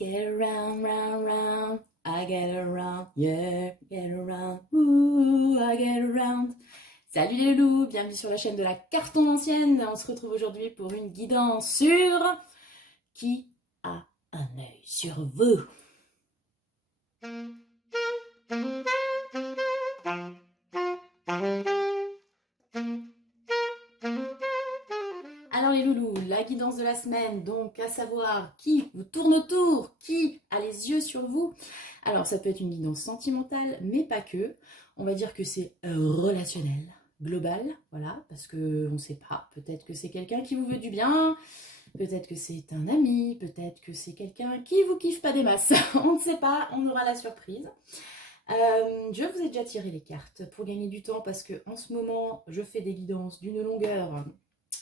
Get around, round, round. I get around, yeah, get around, ooh, I get around. Salut les loulous, bienvenue sur la chaîne de la Carton Ancienne. On se retrouve aujourd'hui pour une guidance sur qui a un œil sur vous. Alors les loulous, la guidance de la semaine, donc à savoir qui vous tourne autour, qui a les yeux sur vous. Alors ça peut être une guidance sentimentale, mais pas que. On va dire que c'est relationnel, global, voilà, parce que on ne sait pas. Peut-être que c'est quelqu'un qui vous veut du bien, peut-être que c'est un ami, peut-être que c'est quelqu'un qui vous kiffe pas des masses. On ne sait pas, on aura la surprise. Je vous ai déjà tiré les cartes pour gagner du temps parce que en ce moment je fais des guidances d'une longueur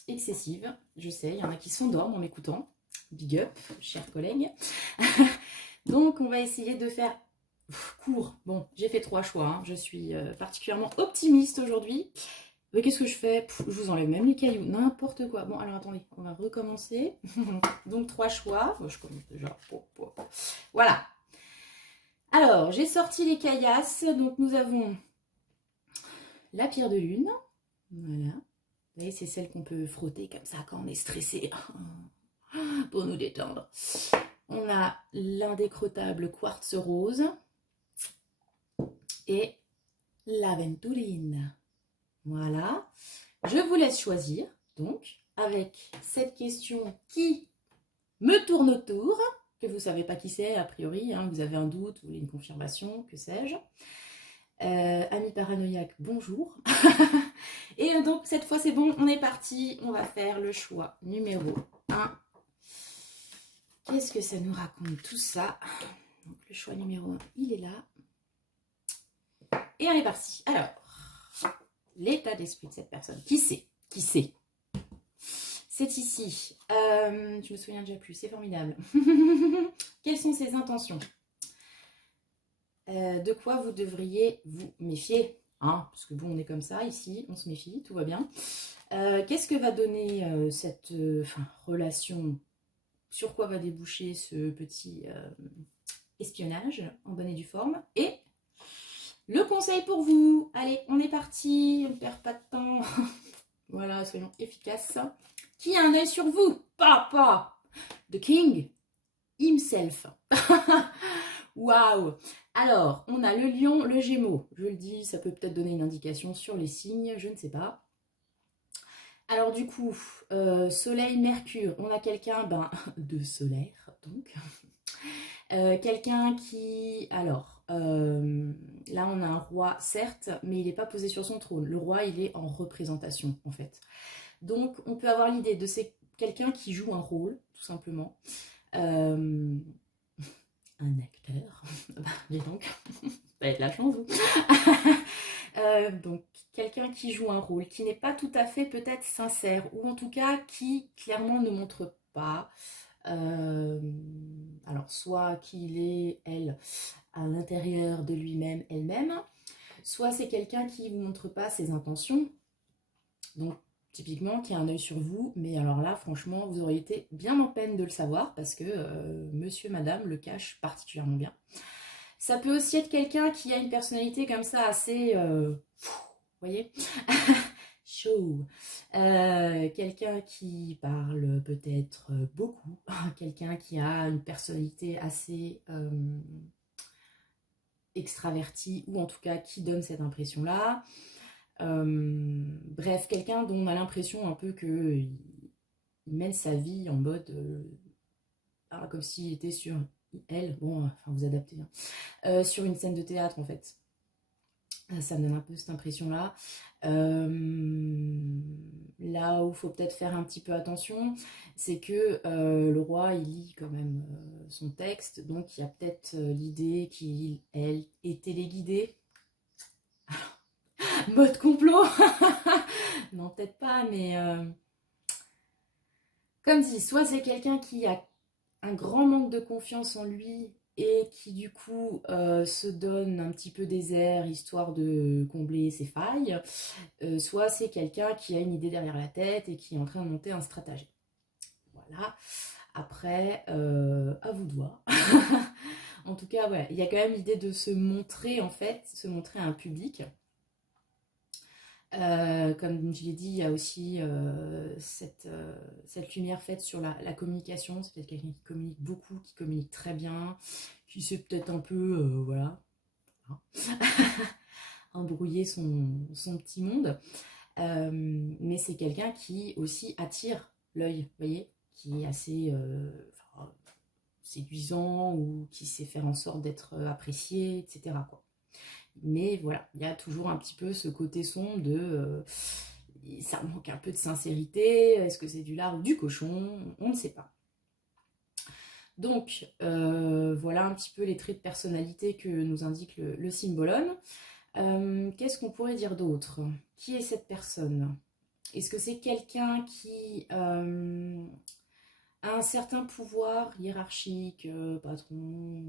excessive. Je sais, il y en a qui s'endorment en m'écoutant. Big up, chers collègues. Donc on va essayer de faire court. Bon, j'ai fait 3 choix. Hein. Je suis particulièrement optimiste aujourd'hui. Mais qu'est-ce que je fais? Je vous enlève même les cailloux, n'importe quoi. Bon, alors attendez, on va recommencer. Donc 3 choix. Bon, je commence déjà. Voilà. Alors, j'ai sorti les caillasses. Donc nous avons la pierre de lune. Voilà. Vous voyez, c'est celle qu'on peut frotter comme ça quand on est stressé pour nous détendre. On a l'indécrottable quartz rose et l'aventurine. Voilà. Je vous laisse choisir, donc, avec cette question qui me tourne autour, que vous ne savez pas qui c'est, a priori, hein, vous avez un doute, vous voulez une confirmation, que sais-je. Ami paranoïaque, bonjour. Et donc, cette fois, c'est bon, on est parti. On va faire le choix numéro 1. Qu'est-ce que ça nous raconte tout ça? Donc, le choix numéro 1, il est là. Et on est parti. Alors, l'état d'esprit de cette personne. Qui c'est? Qui c'est? C'est ici. Je me souviens déjà plus, c'est formidable. Quelles sont ses intentions? De quoi vous devriez vous méfier, hein, parce que bon, on est comme ça ici, on se méfie, tout va bien. Qu'est-ce que va donner cette relation? Sur quoi va déboucher ce petit espionnage en bonne et due forme? Et le conseil pour vous, allez, on est parti, on ne perd pas de temps. Voilà, soyons efficaces. Qui a un œil sur vous? Papa, the king himself. Waouh! Alors, on a le lion, le gémeaux. Je le dis, ça peut peut-être donner une indication sur les signes, je ne sais pas. Alors du coup, soleil, mercure, on a quelqu'un de solaire, donc. Quelqu'un qui... Alors, là on a un roi, certes, mais il n'est pas posé sur son trône. Le roi, il est en représentation, en fait. Donc, on peut avoir l'idée de c'est quelqu'un qui joue un rôle, tout simplement. Un acteur. Dis donc, ça va être la chance, vous. Donc, quelqu'un qui joue un rôle, qui n'est pas tout à fait peut-être sincère, ou en tout cas qui clairement ne montre pas, alors soit qu'il est, elle, à l'intérieur de lui-même, elle-même, soit c'est quelqu'un qui ne vous montre pas ses intentions, donc typiquement qui a un œil sur vous, mais alors là franchement vous auriez été bien en peine de le savoir parce que monsieur, madame le cache particulièrement bien. Ça peut aussi être quelqu'un qui a une personnalité comme ça assez, vous voyez, chaud. Quelqu'un qui parle peut-être beaucoup, quelqu'un qui a une personnalité assez extravertie, ou en tout cas qui donne cette impression-là. Bref, quelqu'un dont on a l'impression un peu qu'il mène sa vie en mode comme s'il était sur elle, bon, enfin vous adaptez, hein, sur une scène de théâtre en fait. Ça me donne un peu cette impression-là. Là où il faut peut-être faire un petit peu attention, c'est que le roi, il lit quand même son texte, donc il y a peut-être l'idée qu'il, elle, est téléguidée. Mode complot. Non, peut-être pas, mais comme dit, soit c'est quelqu'un qui a un grand manque de confiance en lui et qui du coup se donne un petit peu des airs histoire de combler ses failles, soit c'est quelqu'un qui a une idée derrière la tête et qui est en train de monter un stratagème. Voilà. Après, à vous de voir. En tout cas, voilà, il y a quand même l'idée de se montrer, en fait, se montrer à un public. Comme je l'ai dit, il y a aussi cette lumière faite sur la communication. C'est peut-être quelqu'un qui communique beaucoup, qui communique très bien, qui sait peut-être un peu, voilà, hein, embrouiller son petit monde. Mais c'est quelqu'un qui aussi attire l'œil, vous voyez, qui est assez enfin, séduisant ou qui sait faire en sorte d'être apprécié, etc., quoi. Mais voilà, il y a toujours un petit peu ce côté sombre de ça manque un peu de sincérité, est-ce que c'est du lard ou du cochon, on ne sait pas. Donc voilà un petit peu les traits de personnalité que nous indique le symbolone. Qu'est-ce qu'on pourrait dire d'autre? Qui est cette personne? Est-ce que c'est quelqu'un qui a un certain pouvoir hiérarchique, patron,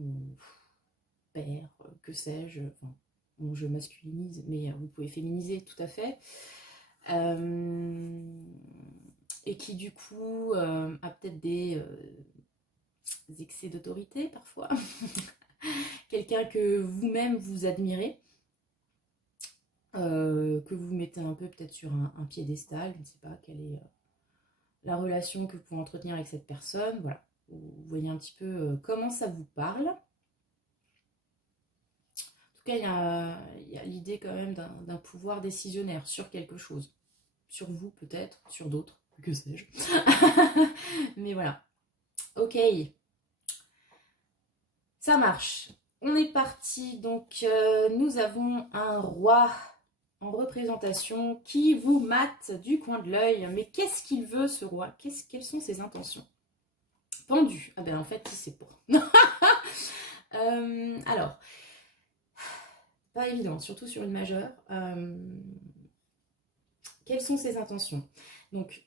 père, que sais-je, enfin, bon, je masculinise, mais vous pouvez féminiser tout à fait, et qui du coup a peut-être des excès d'autorité parfois, quelqu'un que vous-même vous admirez, que vous mettez un peu peut-être sur un piédestal, je ne sais pas quelle est la relation que vous pouvez entretenir avec cette personne, voilà, vous voyez un petit peu comment ça vous parle. En tout cas, il y a l'idée quand même d'un pouvoir décisionnaire sur quelque chose. Sur vous peut-être, sur d'autres, que sais-je. Mais voilà. Ok. Ça marche. On est parti. Donc, nous avons un roi en représentation qui vous mate du coin de l'œil. Mais qu'est-ce qu'il veut, ce roi? Quelles sont ses intentions? Pendu. Ah ben, en fait, il sait pas. Alors, pas évident, surtout sur une majeure. Quelles sont ses intentions? Donc,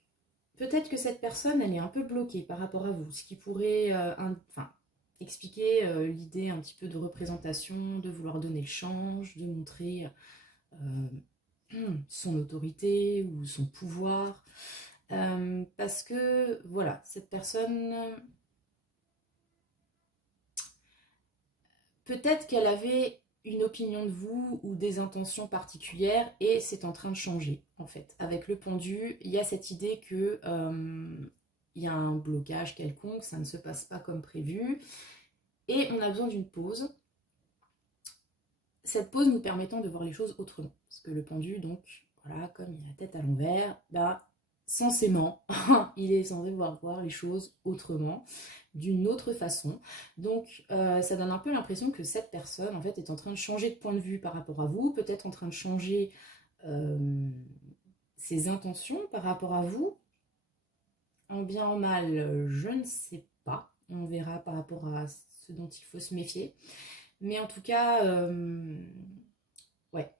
peut-être que cette personne, elle est un peu bloquée par rapport à vous, ce qui pourrait expliquer l'idée un petit peu de représentation, de vouloir donner le change, de montrer son autorité ou son pouvoir. Parce que, voilà, cette personne, peut-être qu'elle avait une opinion de vous ou des intentions particulières et c'est en train de changer, en fait. Avec le pendu, il y a cette idée que il y a un blocage quelconque, ça ne se passe pas comme prévu et on a besoin d'une pause. Cette pause nous permettant de voir les choses autrement. Parce que le pendu, donc, voilà, comme il a la tête à l'envers, bah, censément, il est censé voir les choses autrement, d'une autre façon. Donc, ça donne un peu l'impression que cette personne, en fait, est en train de changer de point de vue par rapport à vous, peut-être en train de changer ses intentions par rapport à vous. En bien, en mal, je ne sais pas. On verra par rapport à ce dont il faut se méfier. Mais en tout cas, ouais.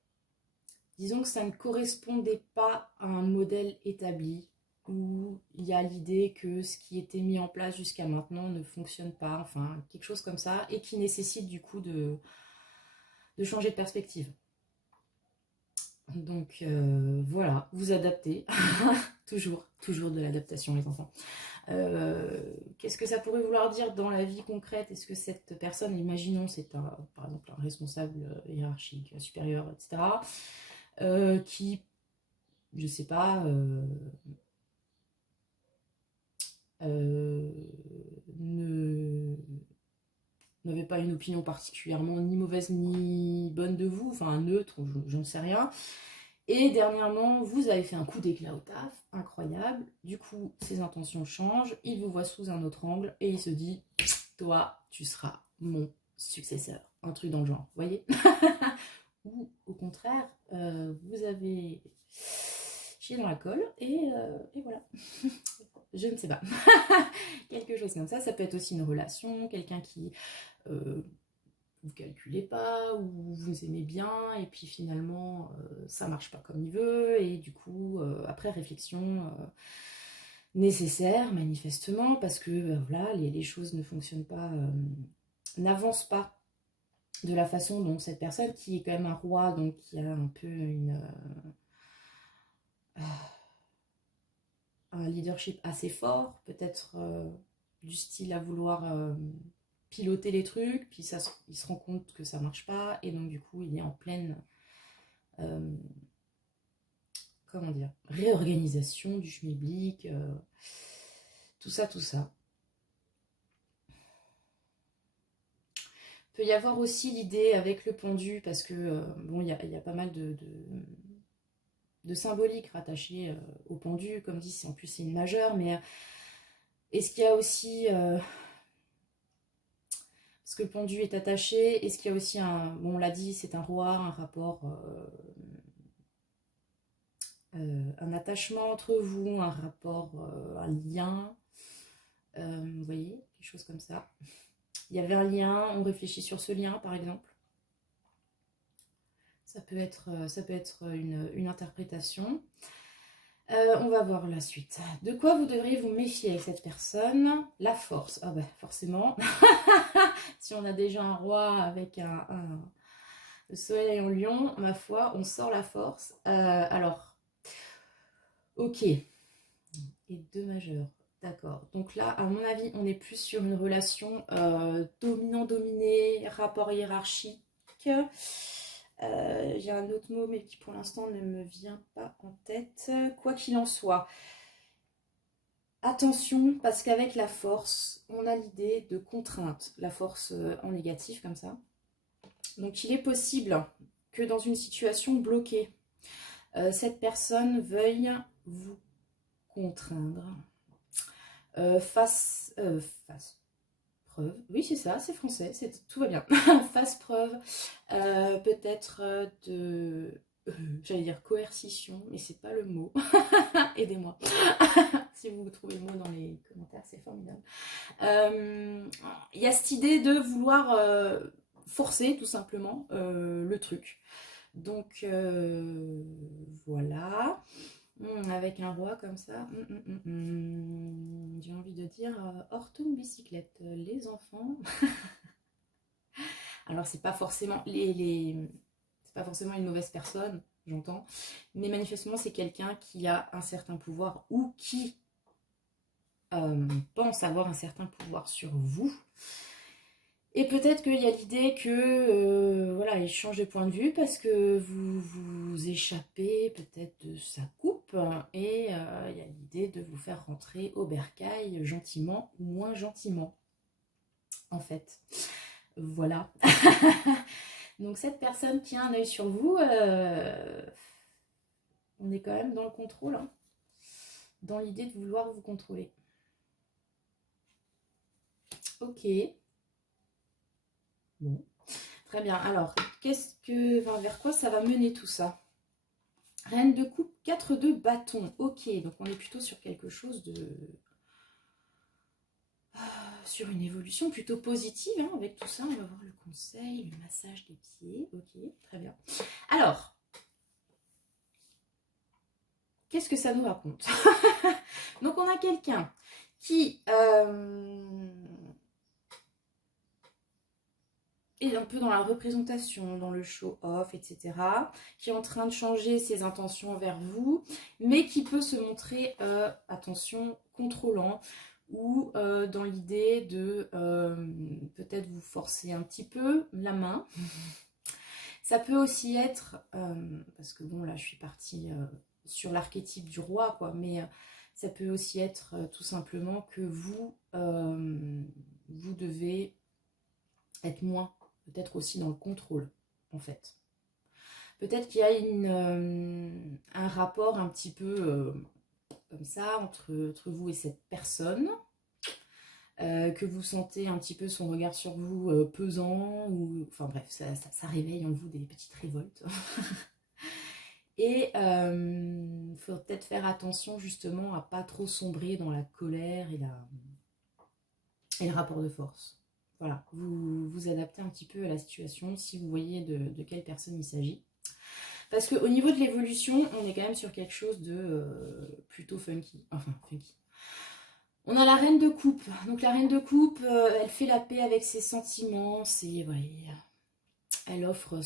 Disons que ça ne correspondait pas à un modèle établi où il y a l'idée que ce qui était mis en place jusqu'à maintenant ne fonctionne pas, enfin quelque chose comme ça, et qui nécessite du coup de changer de perspective. Donc voilà, vous adaptez, toujours de l'adaptation les enfants. Qu'est-ce que ça pourrait vouloir dire dans la vie concrète? Est-ce que cette personne, imaginons c'est par exemple un responsable hiérarchique, supérieur, etc., qui, je sais pas, n'avait pas une opinion particulièrement ni mauvaise ni bonne de vous, enfin neutre, j'en sais rien. Et dernièrement, vous avez fait un coup d'éclat au taf, incroyable. Du coup, ses intentions changent, il vous voit sous un autre angle et il se dit, toi, tu seras mon successeur. Un truc dans le genre, vous voyez? Ou au contraire, vous avez chié dans la colle et voilà. Je ne sais pas. Quelque chose comme ça. Ça peut être aussi une relation, quelqu'un qui vous calculez pas ou vous aimez bien et puis finalement ça marche pas comme il veut et du coup après réflexion nécessaire manifestement parce que voilà les choses ne fonctionnent pas, n'avancent pas de la façon dont cette personne qui est quand même un roi donc qui a un peu un leadership assez fort, peut-être du style à vouloir piloter les trucs, puis ça, il se rend compte que ça marche pas, et donc du coup il est en pleine comment dire, réorganisation du schmilblick, tout ça, tout ça. Il peut y avoir aussi l'idée avec le pendu, parce que bon, il y a pas mal de symbolique rattachée au pendu, comme dit, en plus c'est une majeure, mais est-ce qu'il y a aussi, parce que le pendu est attaché, est-ce qu'il y a aussi bon on l'a dit, c'est un roi, un rapport, un attachement entre vous, un rapport, un lien, vous voyez, quelque chose comme ça. Il y avait un lien, on réfléchit sur ce lien par exemple. Ça peut être une interprétation. On va voir la suite. De quoi vous devriez vous méfier avec cette personne? La force. Ah ben forcément. Si on a déjà un roi avec le soleil en lion, ma foi, on sort la force. Alors, ok. Et 2 majeurs. D'accord. Donc là, à mon avis, on est plus sur une relation dominant-dominé, rapport hiérarchique. J'ai un autre mot, mais qui pour l'instant ne me vient pas en tête. Quoi qu'il en soit, attention, parce qu'avec la force, on a l'idée de contrainte. La force en négatif, comme ça. Donc il est possible que dans une situation bloquée, cette personne veuille vous contraindre. Fasse preuve, oui c'est ça, c'est français, tout va bien, fasse preuve peut-être de, j'allais dire coercition, mais c'est pas le mot, aidez-moi, si vous trouvez le mot dans les commentaires, c'est formidable. Il y a cette idée de vouloir forcer tout simplement le truc, donc voilà. Avec un roi comme ça, j'ai envie de dire Hortoum bicyclette, les enfants. Alors c'est pas forcément c'est pas forcément une mauvaise personne, j'entends, mais manifestement c'est quelqu'un qui a un certain pouvoir ou qui pense avoir un certain pouvoir sur vous. Et peut-être qu'il y a l'idée que voilà, il change de point de vue parce que vous échappez peut-être de sa coupe et il y a l'idée de vous faire rentrer au bercail gentiment ou moins gentiment, en fait. Voilà. Donc cette personne qui a un œil sur vous, on est quand même dans le contrôle, hein, dans l'idée de vouloir vous contrôler. Ok. Bon, très bien. Alors, vers quoi ça va mener tout ça? Reine de coupe, 4 de bâton. Ok, donc on est plutôt sur quelque chose de... sur une évolution plutôt positive, hein, avec tout ça. On va voir le conseil, le massage des pieds. Ok, très bien. Alors, qu'est-ce que ça nous raconte? Donc on a quelqu'un qui... est un peu dans la représentation, dans le show-off, etc., qui est en train de changer ses intentions vers vous, mais qui peut se montrer, attention, contrôlant, ou dans l'idée de peut-être vous forcer un petit peu la main. Ça peut aussi être, parce que bon là je suis partie sur l'archétype du roi, quoi, mais ça peut aussi être tout simplement que vous devez être moins, peut-être aussi dans le contrôle, en fait. Peut-être qu'il y a un rapport un petit peu comme ça entre vous et cette personne, que vous sentez un petit peu son regard sur vous pesant, ou enfin bref, ça réveille en vous des petites révoltes. Et il faut peut-être faire attention justement à pas trop sombrer dans la colère et le rapport de force. Voilà, vous vous adaptez un petit peu à la situation si vous voyez de quelle personne il s'agit. Parce qu'au niveau de l'évolution, on est quand même sur quelque chose de plutôt funky. Enfin, funky. On a la reine de coupe. Donc la reine de coupe, elle fait la paix avec ses sentiments. Elle offre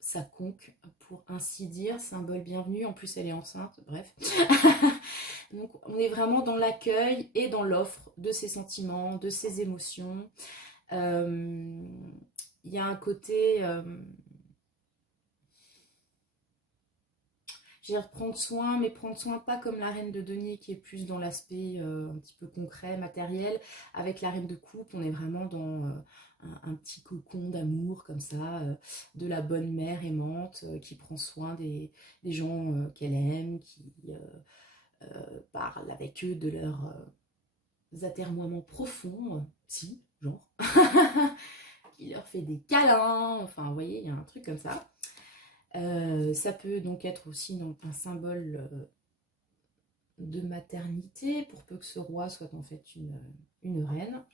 sa conque, pour ainsi dire. Symbole bienvenu. En plus, elle est enceinte. Bref. Donc on est vraiment dans l'accueil et dans l'offre de ses sentiments, de ses émotions. Il y a un côté... je vais dire prendre soin, mais prendre soin pas comme la reine de denier qui est plus dans l'aspect un petit peu concret, matériel. Avec la reine de coupe, on est vraiment dans un petit cocon d'amour comme ça, de la bonne mère aimante qui prend soin des gens qu'elle aime, qui parle avec eux de leurs atermoiements profonds, si, genre, qui leur fait des câlins, enfin vous voyez, il y a un truc comme ça. Ça peut donc être aussi donc, un symbole de maternité, pour peu que ce roi soit en fait une reine.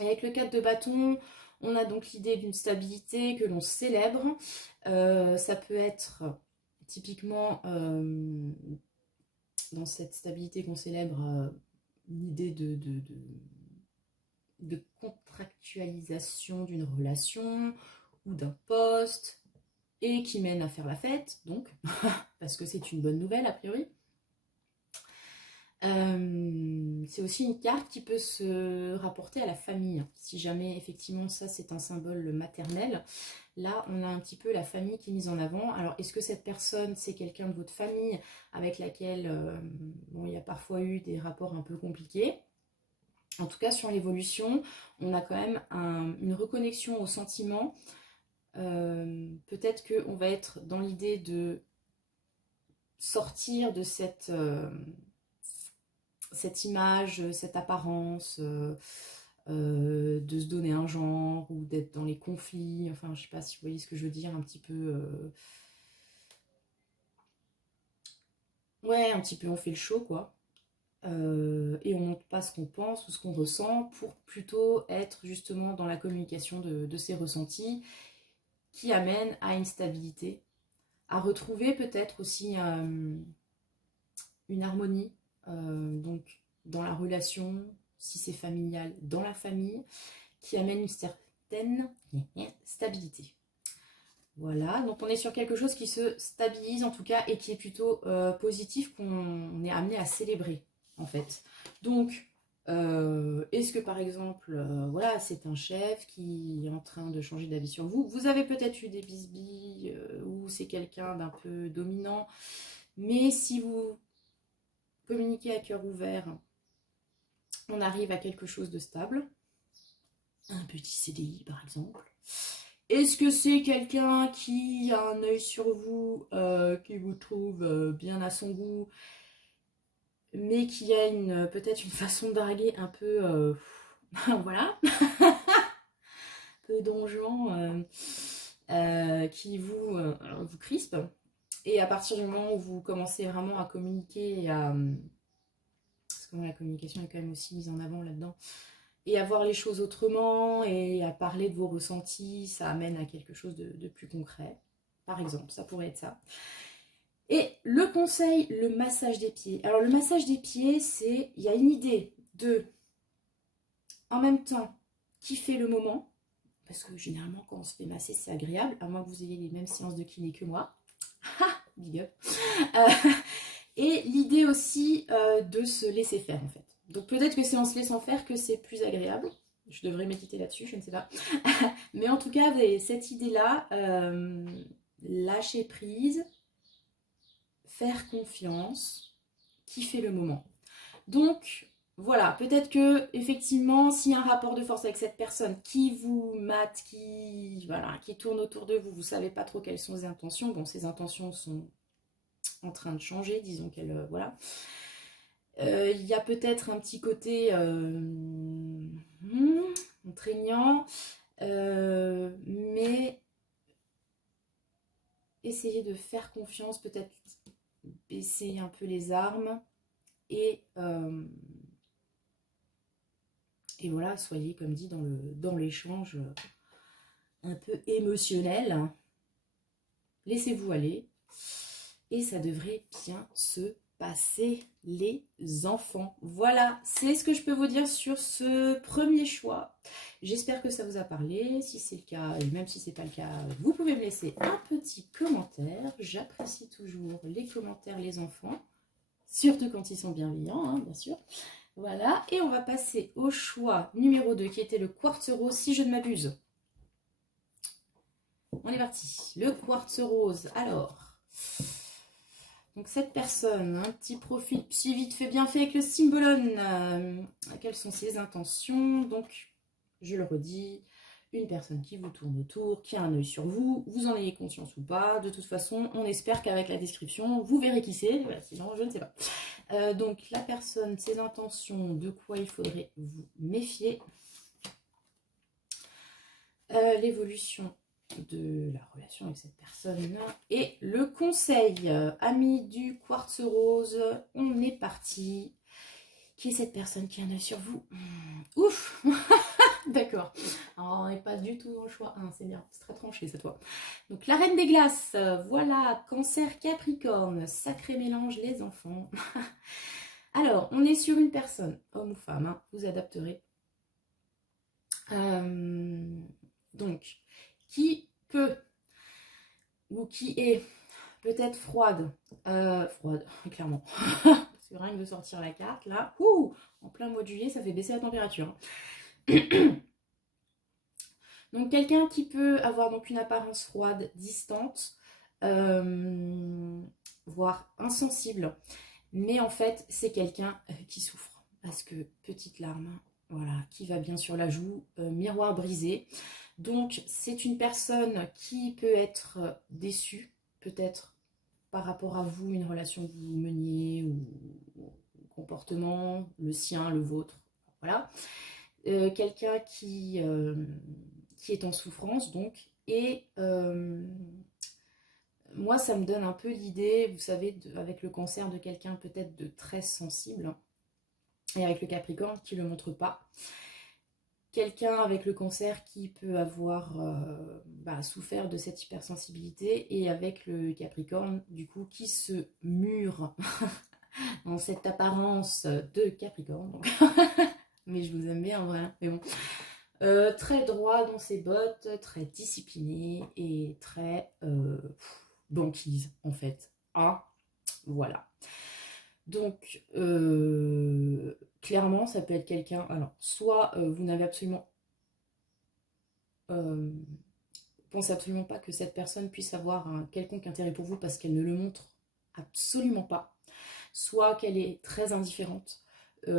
Et avec le 4 de bâton, on a donc l'idée d'une stabilité que l'on célèbre. Ça peut être typiquement dans cette stabilité qu'on célèbre l'idée de contractualisation d'une relation ou d'un poste, et qui mène à faire la fête, donc, parce que c'est une bonne nouvelle a priori. C'est aussi une carte qui peut se rapporter à la famille, si jamais effectivement ça c'est un symbole maternel. Là on a un petit peu la famille qui est mise en avant. Alors est-ce que cette personne c'est quelqu'un de votre famille avec laquelle bon, il y a parfois eu des rapports un peu compliqués? En tout cas sur l'évolution, on a quand même une reconnexion aux sentiments. Peut-être qu'on va être dans l'idée de sortir de cette image, cette apparence, de se donner un genre ou d'être dans les conflits. Enfin, je sais pas si vous voyez ce que je veux dire, un petit peu... ouais, un petit peu on fait le show, quoi. Et on montre pas ce qu'on pense ou ce qu'on ressent pour plutôt être justement dans la communication de ses ressentis qui amène à une stabilité, à retrouver peut-être aussi une harmonie, donc dans la relation, si c'est familial, dans la famille, qui amène une certaine stabilité. Voilà, donc on est sur quelque chose qui se stabilise en tout cas et qui est plutôt positif, qu'on est amené à célébrer en fait. Donc, est-ce que par exemple, voilà, c'est un chef qui est en train de changer d'avis sur vous? Vous avez peut-être eu des bisbilles ou c'est quelqu'un d'un peu dominant, mais si vous communiquez à cœur ouvert, on arrive à quelque chose de stable. Un petit CDI par exemple. Est-ce que c'est quelqu'un qui a un œil sur vous, qui vous trouve bien à son goût, mais qui a peut-être une façon de draguer un peu, voilà, un peu donjon, qui vous crispe. Et à partir du moment où vous commencez vraiment à communiquer, parce que la communication est quand même aussi mise en avant là-dedans, et à voir les choses autrement et à parler de vos ressentis, ça amène à quelque chose de plus concret. Par exemple, ça pourrait être ça. Et le conseil, le massage des pieds. Alors le massage des pieds, il y a une idée de, en même temps, kiffer le moment, parce que généralement quand on se fait masser, c'est agréable, à moins que vous ayez les mêmes séances de kiné que moi. Ha, big up. Et l'idée aussi de se laisser faire en fait. Donc peut-être que c'est en se laissant faire que c'est plus agréable. Je devrais méditer là-dessus, je ne sais pas. Mais en tout cas, cette idée-là, lâcher prise, faire confiance, kiffer le moment. Donc voilà, peut-être que effectivement, s'il y a un rapport de force avec cette personne qui vous mate, qui tourne autour de vous, vous ne savez pas trop quelles sont ses intentions. Bon, ses intentions sont en train de changer, disons qu'elle... voilà. Il y a peut-être un petit côté contraignant, mais essayez de faire confiance, peut-être baisser un peu les armes et voilà, soyez comme dit dans l'échange un peu émotionnel. Laissez-vous aller et ça devrait bien se passer les enfants. Voilà, c'est ce que je peux vous dire sur ce premier choix. J'espère que ça vous a parlé. Si c'est le cas, et même si c'est pas le cas, vous pouvez me laisser un petit commentaire. J'apprécie toujours les commentaires, les enfants. surtout quand ils sont bienveillants, hein, bien sûr. Voilà, et on va passer au choix numéro 2, qui était le quartz rose, si je ne m'abuse. On est parti. Le quartz rose, alors... Donc cette personne, un petit profil psy vite fait bien fait avec le symbolone. Quelles sont ses intentions? Donc, je le redis, une personne qui vous tourne autour, qui a un œil sur vous, vous en ayez conscience ou pas. De toute façon, on espère qu'avec la description, vous verrez qui c'est. Voilà, sinon, je ne sais pas. Donc la personne, ses intentions, de quoi il faudrait vous méfier. L'évolution de la relation avec cette personne et le conseil. Ami du quartz rose, on est parti. Qui est cette personne qui a un œil sur vous? Ouf. D'accord. On n'est pas du tout dans le choix 1, c'est bien, c'est très tranché cette fois. Donc la reine des glaces, voilà, cancer capricorne, sacré mélange les enfants. Alors, on est sur une personne, homme ou femme, hein, vous adapterez. Donc, qui peut ou qui est peut-être froide, froide, clairement, parce que rien que de sortir la carte, là, en plein mois de juillet, ça fait baisser la température. Donc, quelqu'un qui peut avoir donc une apparence froide, distante, voire insensible, mais en fait, c'est quelqu'un qui souffre, parce que, petite larme, voilà, qui va bien sur la joue, miroir brisé. Donc, c'est une personne qui peut être déçue, peut-être par rapport à vous, une relation que vous meniez, ou comportement, le sien, le vôtre, voilà. Quelqu'un qui est en souffrance, donc, et moi, ça me donne un peu l'idée, vous savez, avec le cancer, de quelqu'un peut-être de très sensible, et avec le Capricorne qui ne le montre pas. Quelqu'un avec le cancer qui peut avoir souffert de cette hypersensibilité, et avec le Capricorne, du coup, qui se mure dans cette apparence de Capricorne. Donc. Mais je vous aime bien en vrai, mais bon. Très droit dans ses bottes, très discipliné et très banquise en fait. Ah, voilà. Donc, clairement, ça peut être quelqu'un... Alors, soit vous n'avez absolument... pensez absolument pas que cette personne puisse avoir un quelconque intérêt pour vous parce qu'elle ne le montre absolument pas. Soit qu'elle est très indifférente,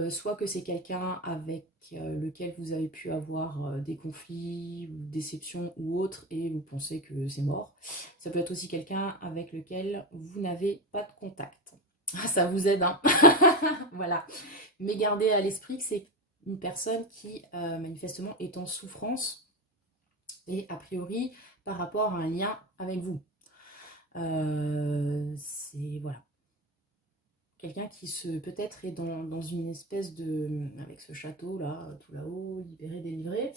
soit que c'est quelqu'un avec lequel vous avez pu avoir des conflits ou déceptions ou autres et vous pensez que c'est mort. Ça peut être aussi quelqu'un avec lequel vous n'avez pas de contact. Ah, ça vous aide, hein. Voilà. Mais gardez à l'esprit que c'est une personne qui, manifestement, est en souffrance et, a priori, par rapport à un lien avec vous. C'est... Voilà. Quelqu'un qui peut-être est dans une espèce de... Avec ce château, là, tout là-haut, libéré, délivré,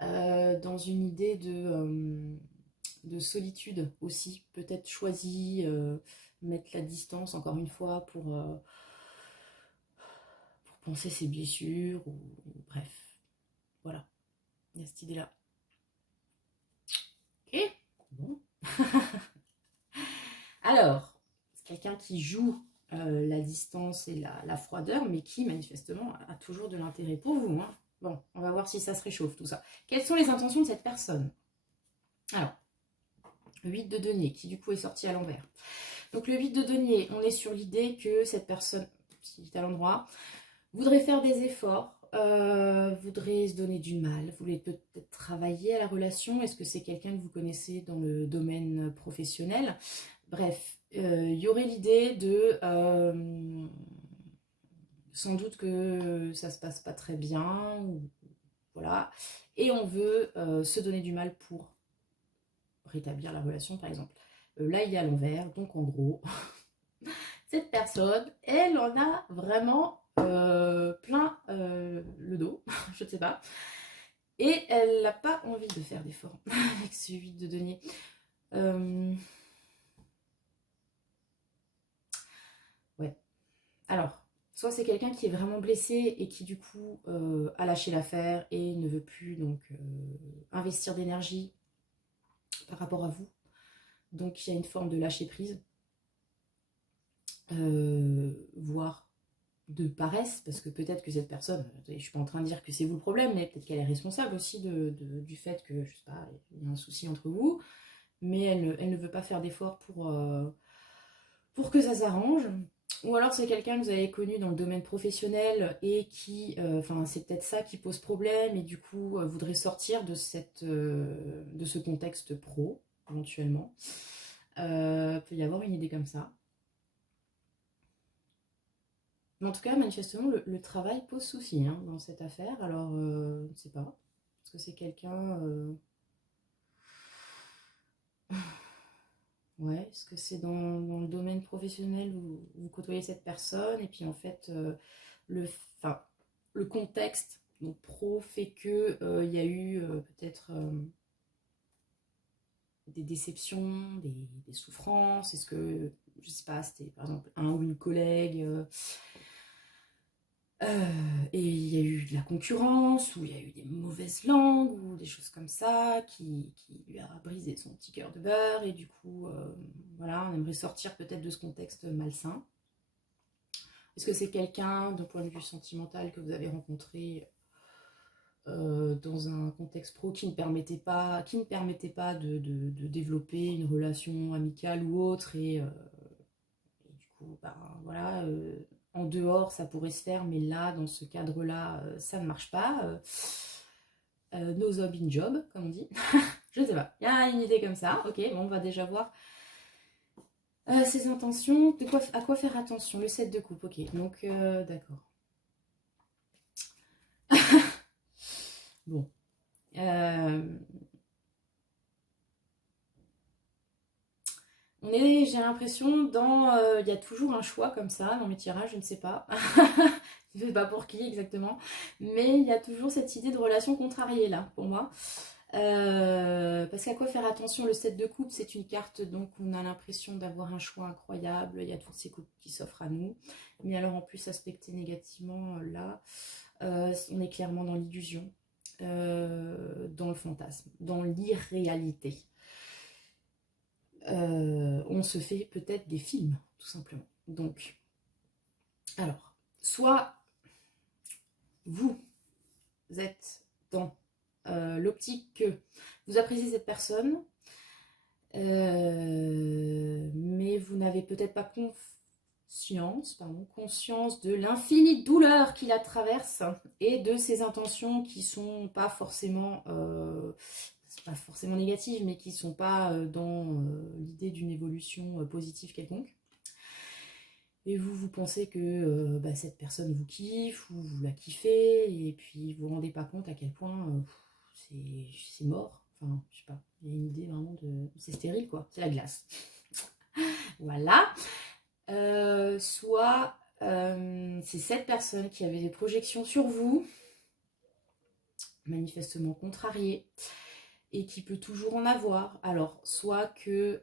dans une idée de solitude aussi. Peut-être choisi... mettre la distance, encore une fois, pour penser ses blessures, ou bref, voilà, il y a cette idée-là. Ok, bon. Alors, c'est quelqu'un qui joue la distance et la froideur, mais qui, manifestement, a toujours de l'intérêt pour vous. Hein. Bon, on va voir si ça se réchauffe, tout ça. Quelles sont les intentions de cette personne? Alors, le 8 de denier, qui du coup est sorti à l'envers. Donc le 8 de denier, on est sur l'idée que cette personne, si est à l'endroit, voudrait faire des efforts, voudrait se donner du mal, voulait peut-être travailler à la relation. Est-ce que c'est quelqu'un que vous connaissez dans le domaine professionnel? Bref, il y aurait l'idée de... sans doute que ça se passe pas très bien, voilà, et on veut se donner du mal pour rétablir la relation, par exemple. Là, il y a l'envers, donc en gros, cette personne, elle en a vraiment plein le dos, je ne sais pas, et elle n'a pas envie de faire d'efforts avec ce 8 de denier. Ouais. Alors, soit c'est quelqu'un qui est vraiment blessé et qui du coup a lâché l'affaire et ne veut plus donc investir d'énergie par rapport à vous. Donc il y a une forme de lâcher prise. voire de paresse, parce que peut-être que cette personne, je ne suis pas en train de dire que c'est vous le problème, mais peut-être qu'elle est responsable aussi du fait que, je sais pas, il y a un souci entre vous, mais elle ne veut pas faire d'efforts pour que ça s'arrange. Ou alors c'est quelqu'un que vous avez connu dans le domaine professionnel et qui, enfin c'est peut-être ça qui pose problème et du coup voudrait sortir de ce contexte pro, éventuellement. Peut y avoir une idée comme ça. Mais en tout cas, manifestement, le travail pose souci hein, dans cette affaire. Alors, je ne sais pas. Est-ce que c'est quelqu'un... Ouais, est-ce que c'est dans le domaine professionnel où vous côtoyez cette personne et puis en fait, le, enfin, le contexte donc, pro fait que il y a eu peut-être des déceptions, des souffrances. Est-ce que, je sais pas, c'était par exemple un ou une collègue et il y a eu de la concurrence, ou il y a eu des mauvaises langues, ou des choses comme ça, qui lui a brisé son petit cœur de beurre, et du coup, voilà, on aimerait sortir peut-être de ce contexte malsain. Est-ce que c'est quelqu'un, d'un point de vue sentimental, que vous avez rencontré dans un contexte pro qui ne permettait pas, de développer une relation amicale ou autre, et du coup, ben voilà, en dehors ça pourrait se faire, mais là, dans ce cadre-là, ça ne marche pas. No job in job, comme on dit. Je ne sais pas, il y a une idée comme ça. Ok, bon, on va déjà voir ses intentions, à quoi faire attention. Le 7 de coupe, ok, donc d'accord. Bon. J'ai l'impression, il y a toujours un choix comme ça dans mes tirages, je ne sais pas. Je ne sais pas pour qui exactement. Mais il y a toujours cette idée de relation contrariée là, pour moi. Parce qu'à quoi faire attention, le 7 de coupe, c'est une carte, donc on a l'impression d'avoir un choix incroyable. Il y a toutes ces coupes qui s'offrent à nous. Mais alors en plus, aspecté négativement, là, on est clairement dans l'illusion, dans le fantasme, dans l'irréalité. On se fait peut-être des films, tout simplement. Donc, alors, soit vous êtes dans l'optique que vous appréciez cette personne, mais vous n'avez peut-être pas conscience de l'infinie douleur qui la traverse et de ses intentions qui sont pas forcément négatives, mais qui sont pas dans l'idée d'une évolution positive quelconque. Et vous pensez que cette personne vous kiffe, ou vous la kiffez, et puis vous vous rendez pas compte à quel point c'est mort. Enfin, je sais pas, il y a une idée vraiment de... C'est stérile, quoi. C'est la glace. Voilà. Soit c'est cette personne qui avait des projections sur vous, manifestement contrariées, et qui peut toujours en avoir. Alors, soit que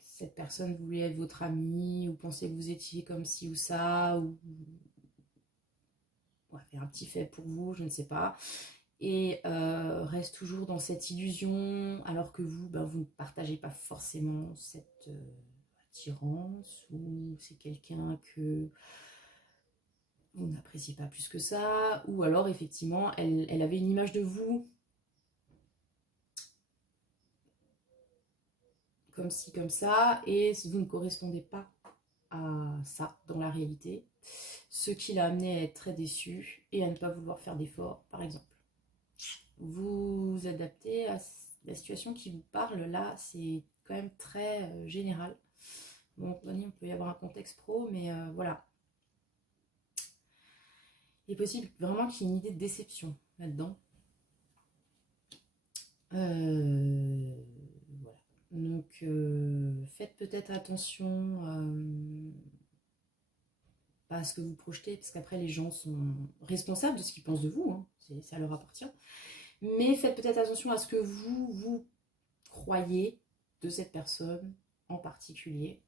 cette personne voulait être votre amie, ou pensait que vous étiez comme ci ou ça, ou faire un petit fait pour vous, je ne sais pas, et reste toujours dans cette illusion, alors que vous, vous ne partagez pas forcément cette attirance, ou c'est quelqu'un que vous n'appréciez pas plus que ça, ou alors effectivement, elle avait une image de vous comme ci, comme ça, et vous ne correspondez pas à ça dans la réalité, ce qui l'a amené à être très déçu et à ne pas vouloir faire d'efforts, par exemple. Vous adaptez à la situation qui vous parle, là, c'est quand même très général. Bon, on peut y avoir un contexte pro, mais voilà. Il est possible vraiment qu'il y ait une idée de déception là-dedans. Voilà. Donc, faites peut-être attention à ce que vous projetez, parce qu'après, les gens sont responsables de ce qu'ils pensent de vous, hein. Ça leur appartient. Mais faites peut-être attention à ce que vous croyez de cette personne en particulier.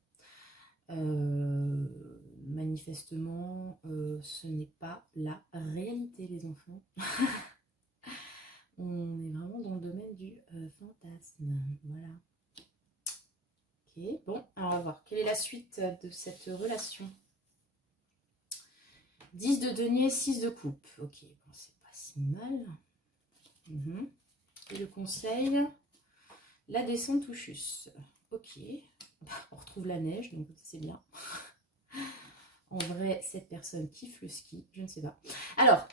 Manifestement, ce n'est pas la réalité, les enfants. On est vraiment dans le domaine du fantasme. Voilà. Ok, bon, alors on va voir. Quelle est la suite de cette relation? 10 de denier, 6 de coupe. Ok, bon, c'est pas si mal. Et le conseil, la descente touchus. Ok, on retrouve la neige, donc c'est bien. En vrai, cette personne kiffe le ski, je ne sais pas. Alors,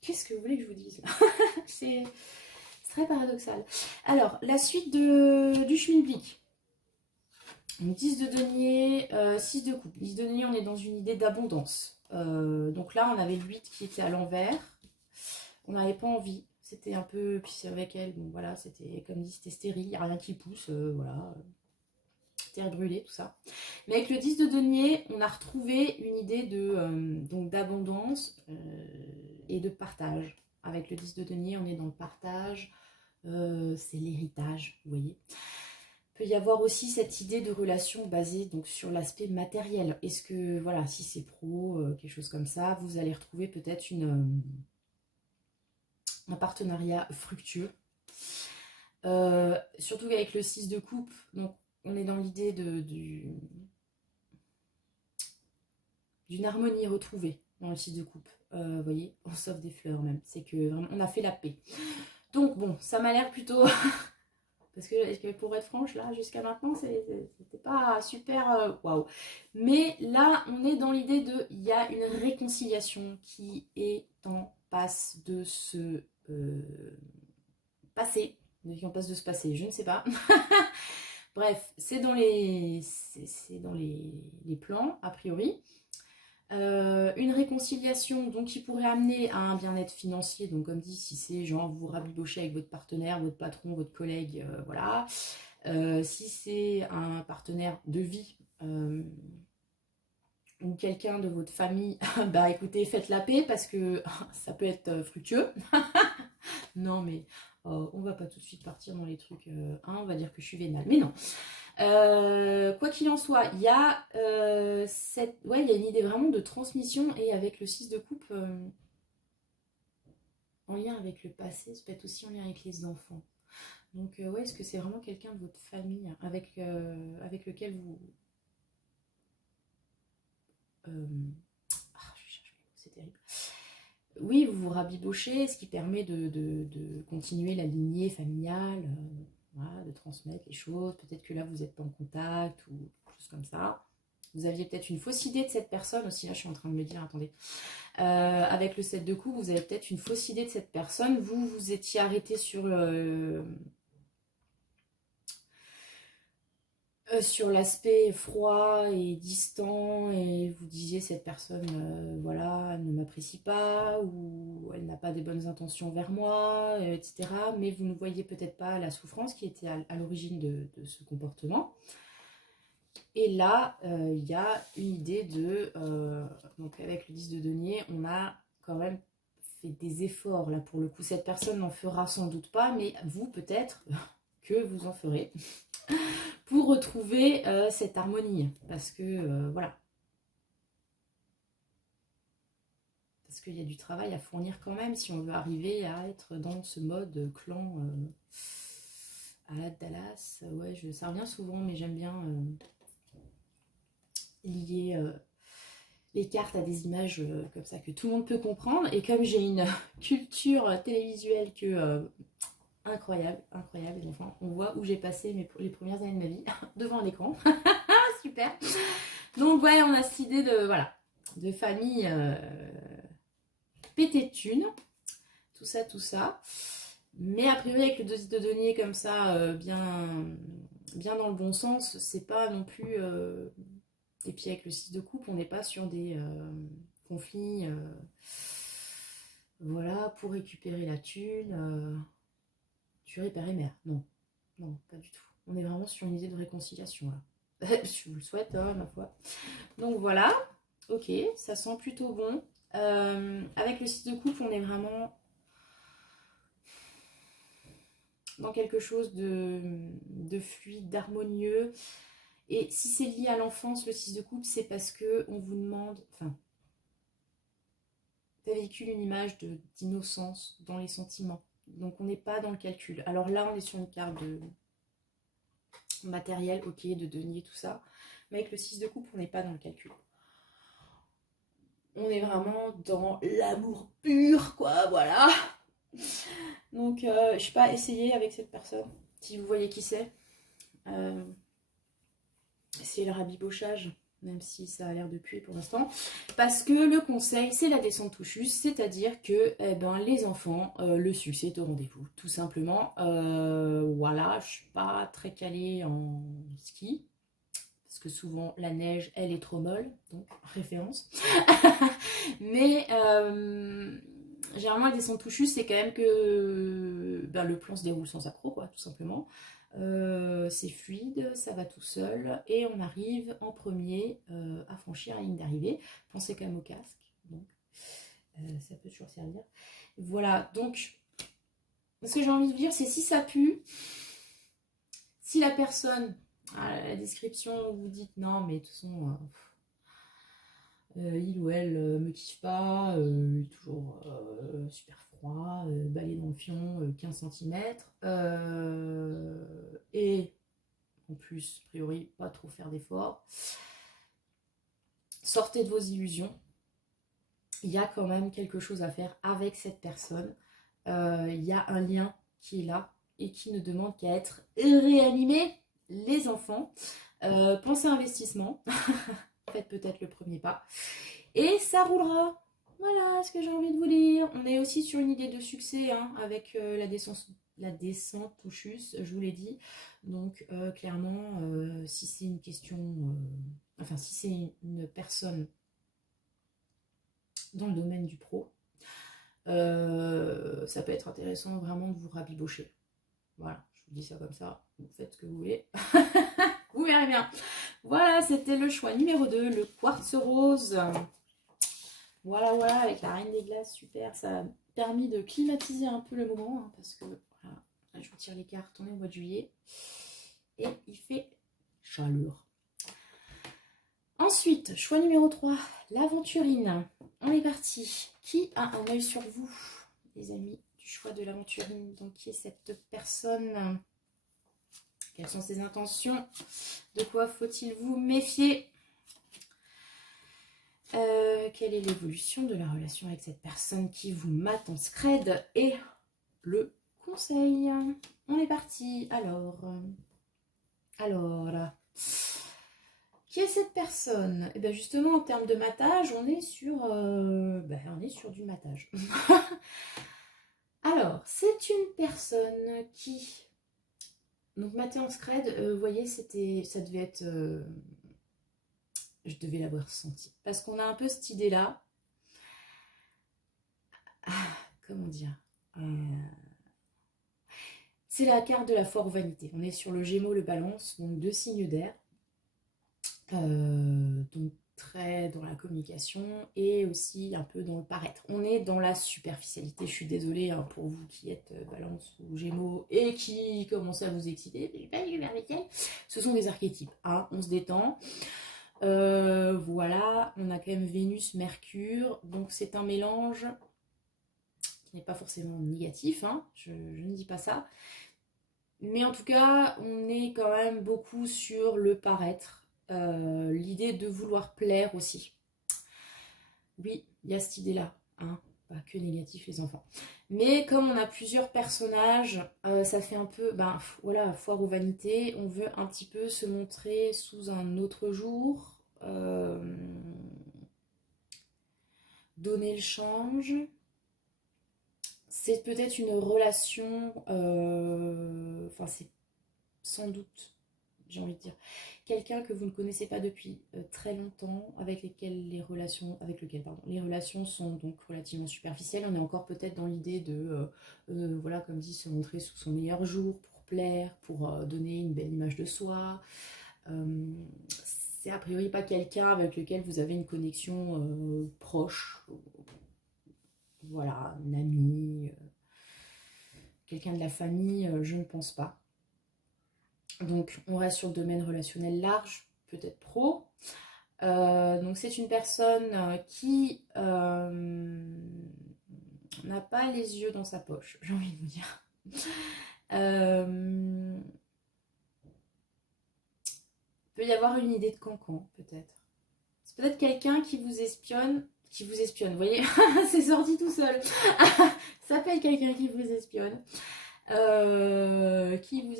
qu'est-ce que vous voulez que je vous dise là? C'est très paradoxal. Alors, la suite du schmilblick. 10 de denier, 6 de coupe. 10 de denier, on est dans une idée d'abondance. Donc là, on avait le 8 qui était à l'envers. On n'avait pas envie. C'était un peu... Puis c'est avec elle, donc voilà, c'était comme dit, c'était stérile. Il n'y a rien qui pousse, voilà. Terre brûlée, tout ça. Mais avec le 10 de denier, on a retrouvé une idée donc d'abondance et de partage. Avec le 10 de denier, on est dans le partage. C'est l'héritage, vous voyez. Il peut y avoir aussi cette idée de relation basée donc, sur l'aspect matériel. Est-ce que, voilà, si c'est pro, quelque chose comme ça, vous allez retrouver peut-être un partenariat fructueux. Surtout qu'avec le 6 de coupe, donc, on est dans l'idée d'une harmonie retrouvée dans le 6 de coupe. Vous voyez, on s'offre des fleurs même. C'est que vraiment, on a fait la paix. Donc bon, ça m'a l'air plutôt... Parce que pour être franche, là, jusqu'à maintenant, c'était pas super waouh. Mais là, on est dans l'idée de... Il y a une réconciliation qui est en passe de se passer. Qui en passe de se passer, je ne sais pas. Bref, c'est dans les plans, a priori. Une réconciliation donc qui pourrait amener à un bien-être financier, donc comme dit, si c'est genre vous rabibochez avec votre partenaire, votre patron, votre collègue, voilà. Si c'est un partenaire de vie ou quelqu'un de votre famille, bah écoutez, faites la paix parce que ça peut être fructueux. Non mais on va pas tout de suite partir dans les trucs, on va dire que je suis vénale, mais non. Quoi qu'il en soit, il y a il y a une idée vraiment de transmission, et avec le 6 de coupe en lien avec le passé, ça peut être aussi en lien avec les enfants. Donc ouais, est-ce que c'est vraiment quelqu'un de votre famille avec lequel vous... je cherche mes mots, c'est terrible. Oui, vous vous rabibochez, ce qui permet de continuer la lignée familiale, voilà, de transmettre les choses. Peut-être que là, vous n'êtes pas en contact ou quelque chose comme ça. Vous aviez peut-être une fausse idée de cette personne aussi. Là, je suis en train de me dire, attendez. Avec le 7 de coupe, vous avez peut-être une fausse idée de cette personne. Vous vous étiez arrêté sur l'aspect froid et distant, et vous disiez cette personne voilà, elle ne m'apprécie pas, ou elle n'a pas des bonnes intentions vers moi, etc. Mais vous ne voyez peut-être pas la souffrance qui était à l'origine de ce comportement. Et là, il y a une idée donc avec le 10 de denier, on a quand même fait des efforts. Là, pour le coup, cette personne n'en fera sans doute pas, mais vous, peut-être que vous en ferez pour retrouver cette harmonie. Parce que, voilà. Parce qu'il y a du travail à fournir quand même si on veut arriver à être dans ce mode clan à la Dallas. Ouais, ça revient souvent, mais j'aime bien lier les cartes à des images comme ça que tout le monde peut comprendre. Et comme j'ai une culture télévisuelle incroyable, incroyable, les enfants, on voit où j'ai passé les premières années de ma vie devant un écran. Super. Donc ouais, on a cette idée de famille pété de thunes, tout ça. Mais a priori, avec le 2 de denier comme ça, bien dans le bon sens, c'est pas non plus... Et puis avec le 6 de coupe, on n'est pas sur des conflits, voilà, pour récupérer la thune, tuer père et mère. Non, pas du tout. On est vraiment sur une idée de réconciliation, là. Je vous le souhaite, ma foi. Donc voilà, ok, ça sent plutôt bon. Avec le 6 de coupe, on est vraiment dans quelque chose de fluide, d'harmonieux. Et si c'est lié à l'enfance, le 6 de coupe, c'est parce que on vous demande... Enfin, véhicule une image d'innocence dans les sentiments. Donc on n'est pas dans le calcul. Alors là, on est sur une carte de matériel, ok, de denier, tout ça. Mais avec le 6 de coupe, on n'est pas dans le calcul. On est vraiment dans l'amour pur, quoi, voilà. Donc, je sais pas, essayez avec cette personne, si vous voyez qui c'est. Essayez le rabibochage, même si ça a l'air de puer pour l'instant. Parce que le conseil, c'est la descente touchus, c'est-à-dire que les enfants, le succès est au rendez-vous, tout simplement. Voilà, je suis pas très calée en ski. Parce que souvent la neige elle est trop molle, donc référence. Mais généralement la descente touchue c'est quand même que le plan se déroule sans accroc, quoi, tout simplement. C'est fluide, ça va tout seul et on arrive en premier à franchir la ligne d'arrivée. Pensez quand même au casque, donc ça peut toujours servir. Voilà, donc ce que j'ai envie de vous dire, c'est si ça pue, si la personne à la description vous dites non mais de toute façon il ou elle me kiffe pas, il est toujours super froid, balai dans le fion, 15 cm, et en plus a priori pas trop faire d'efforts, sortez de vos illusions. Il y a quand même quelque chose à faire avec cette personne, il y a un lien qui est là et qui ne demande qu'à être réanimé. Les enfants, pensez investissement, faites peut-être le premier pas et ça roulera. Voilà ce que j'ai envie de vous dire. On est aussi sur une idée de succès hein, avec la descente touchus, je vous l'ai dit. Donc clairement, si c'est une question, enfin si c'est une personne dans le domaine du pro, ça peut être intéressant vraiment de vous rabibocher. Voilà, je vous dis ça comme ça, vous faites ce que vous voulez. Vous verrez bien. Voilà, c'était le choix numéro 2, le quartz rose. Voilà, voilà, avec la Reine des Glaces, super. Ça a permis de climatiser un peu le moment, hein, parce que, voilà, là, je vous tire les cartes, on est au mois de juillet. Et il fait chaleur. Ensuite, choix numéro 3, l'aventurine. On est parti. Qui a un œil sur vous, les amis, du choix de l'aventurine? Donc, qui est cette personne? Quelles sont ses intentions? De quoi faut-il vous méfier? Quelle est l'évolution de la relation avec cette personne qui vous mate en scred? Et le conseil. On est parti. Alors, là. Qui est cette personne? Et bien justement, en termes de matage, on est sur du matage. Alors, c'est une personne qui... Donc, maté en scred, vous voyez, ça devait être... je devais l'avoir senti. Parce qu'on a un peu cette idée-là. Comment dire, c'est la carte de la foire aux vanités. On est sur le Gémeaux, le Balance, donc 2 signes d'air. Donc très dans la communication et aussi un peu dans le paraître. On est dans la superficialité. Je suis désolée hein, pour vous qui êtes Balance ou Gémeaux et qui commencez à vous exciter. Ce sont des archétypes. Hein, on se détend. Voilà, on a quand même Vénus, Mercure. Donc c'est un mélange qui n'est pas forcément négatif. Hein, je ne dis pas ça. Mais en tout cas, on est quand même beaucoup sur le paraître. L'idée de vouloir plaire aussi. Oui, il y a cette idée-là. Hein, pas que négatif les enfants. Mais comme on a plusieurs personnages, ça fait un peu, voilà, foire aux vanités. On veut un petit peu se montrer sous un autre jour. Donner le change. C'est peut-être une relation, enfin c'est sans doute, j'ai envie de dire, quelqu'un que vous ne connaissez pas depuis très longtemps, avec les relations sont donc relativement superficielles. On est encore peut-être dans l'idée de, voilà, comme dit, se montrer sous son meilleur jour, pour plaire, pour donner une belle image de soi. C'est a priori pas quelqu'un avec lequel vous avez une connexion proche. Voilà, un ami, quelqu'un de la famille, je ne pense pas. Donc, on reste sur le domaine relationnel large, peut-être pro. Donc c'est une personne qui n'a pas les yeux dans sa poche, j'ai envie de vous dire. Peut y avoir une idée de cancan, peut-être. C'est peut-être quelqu'un qui vous espionne, vous voyez. C'est sorti tout seul. Ça peut être quelqu'un qui vous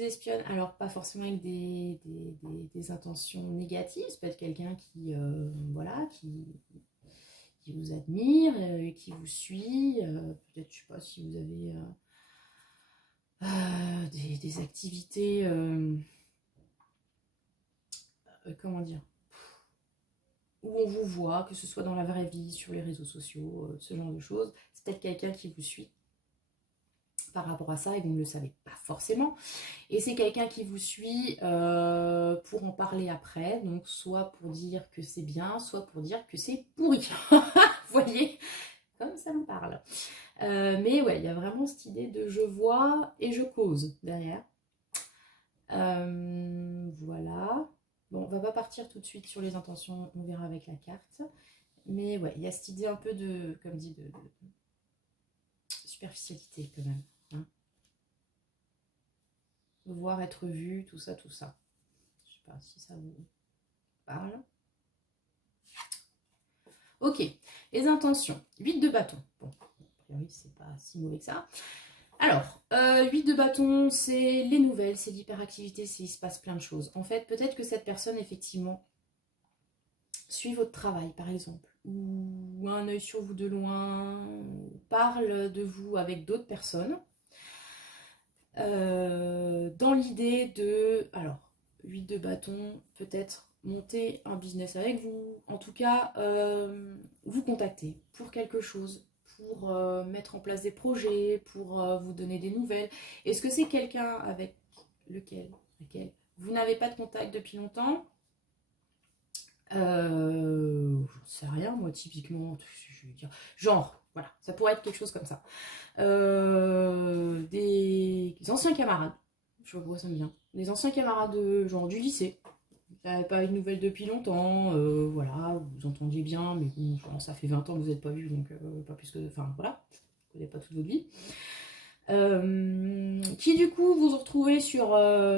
espionne, alors pas forcément avec des intentions négatives, ça peut être quelqu'un qui, voilà, qui vous admire, qui vous suit, peut-être, je sais pas si vous avez des activités, comment dire, où on vous voit, que ce soit dans la vraie vie, sur les réseaux sociaux, ce genre de choses. C'est peut-être quelqu'un qui vous suit par rapport à ça et vous ne le savez pas forcément. Et c'est quelqu'un qui vous suit pour en parler après, donc soit pour dire que c'est bien, soit pour dire que c'est pourri. Vous voyez, comme ça me parle. Mais ouais, il y a vraiment cette idée de je vois et je cause derrière. Voilà. Bon, on va pas partir tout de suite sur les intentions, on verra avec la carte. Mais ouais, il y a cette idée un peu de, comme dit, de superficialité quand même. Hein. Voir, être vu, tout ça, tout ça. Je sais pas si ça vous parle. Ok, les intentions. 8 de bâton. Bon, a priori, c'est pas si mauvais que ça. Alors, 8 de bâton, c'est les nouvelles, c'est l'hyperactivité, il se passe plein de choses. En fait, peut-être que cette personne, effectivement, suit votre travail, par exemple, ou a un œil sur vous de loin, parle de vous avec d'autres personnes, dans l'idée de, alors, 8 de bâton, peut-être monter un business avec vous, en tout cas, vous contacter pour quelque chose, pour mettre en place des projets, pour vous donner des nouvelles. Est-ce que c'est quelqu'un avec lequel vous n'avez pas de contact depuis longtemps? J'en sais rien, moi, typiquement, je vais dire, genre, voilà, ça pourrait être quelque chose comme ça. Des anciens camarades, je vois ça me vient, des anciens camarades genre du lycée. Vous n'avez pas eu de nouvelles depuis longtemps, voilà, vous entendiez bien, mais bon, genre, ça fait 20 ans que vous n'êtes pas vus, donc pas plus que, enfin voilà, vous ne connaissez pas toute votre vie. Qui du coup vous retrouvez sur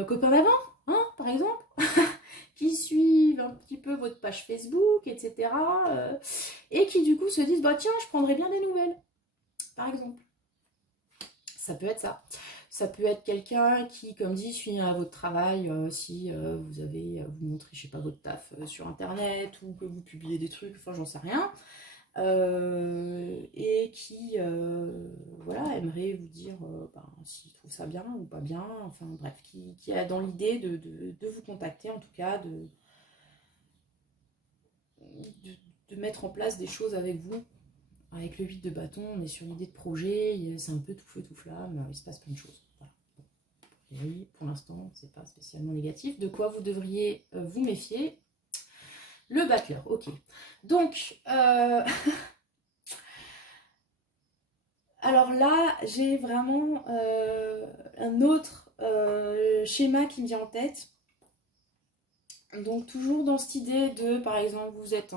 Copain d'avant, hein, par exemple, qui suivent un petit peu votre page Facebook, etc. Et qui du coup se disent, bah tiens, je prendrais bien des nouvelles, par exemple. Ça peut être ça. Ça peut être quelqu'un qui, comme dit, suit à votre travail, si vous avez, vous montrez, je sais pas, votre taf sur internet ou que vous publiez des trucs, enfin j'en sais rien. Et qui, voilà, aimerait vous dire ben, s'il trouve ça bien ou pas bien, enfin bref, qui a dans l'idée de vous contacter, en tout cas, de mettre en place des choses avec vous. Avec le 8 de bâton, on est sur l'idée de projet, c'est un peu tout feu tout flamme, il se passe plein de choses. Voilà. Et oui, pour l'instant, c'est pas spécialement négatif. De quoi vous devriez vous méfier? Le battleur, ok. Donc, alors là, j'ai vraiment un autre schéma qui me vient en tête. Donc, toujours dans cette idée de, par exemple, vous êtes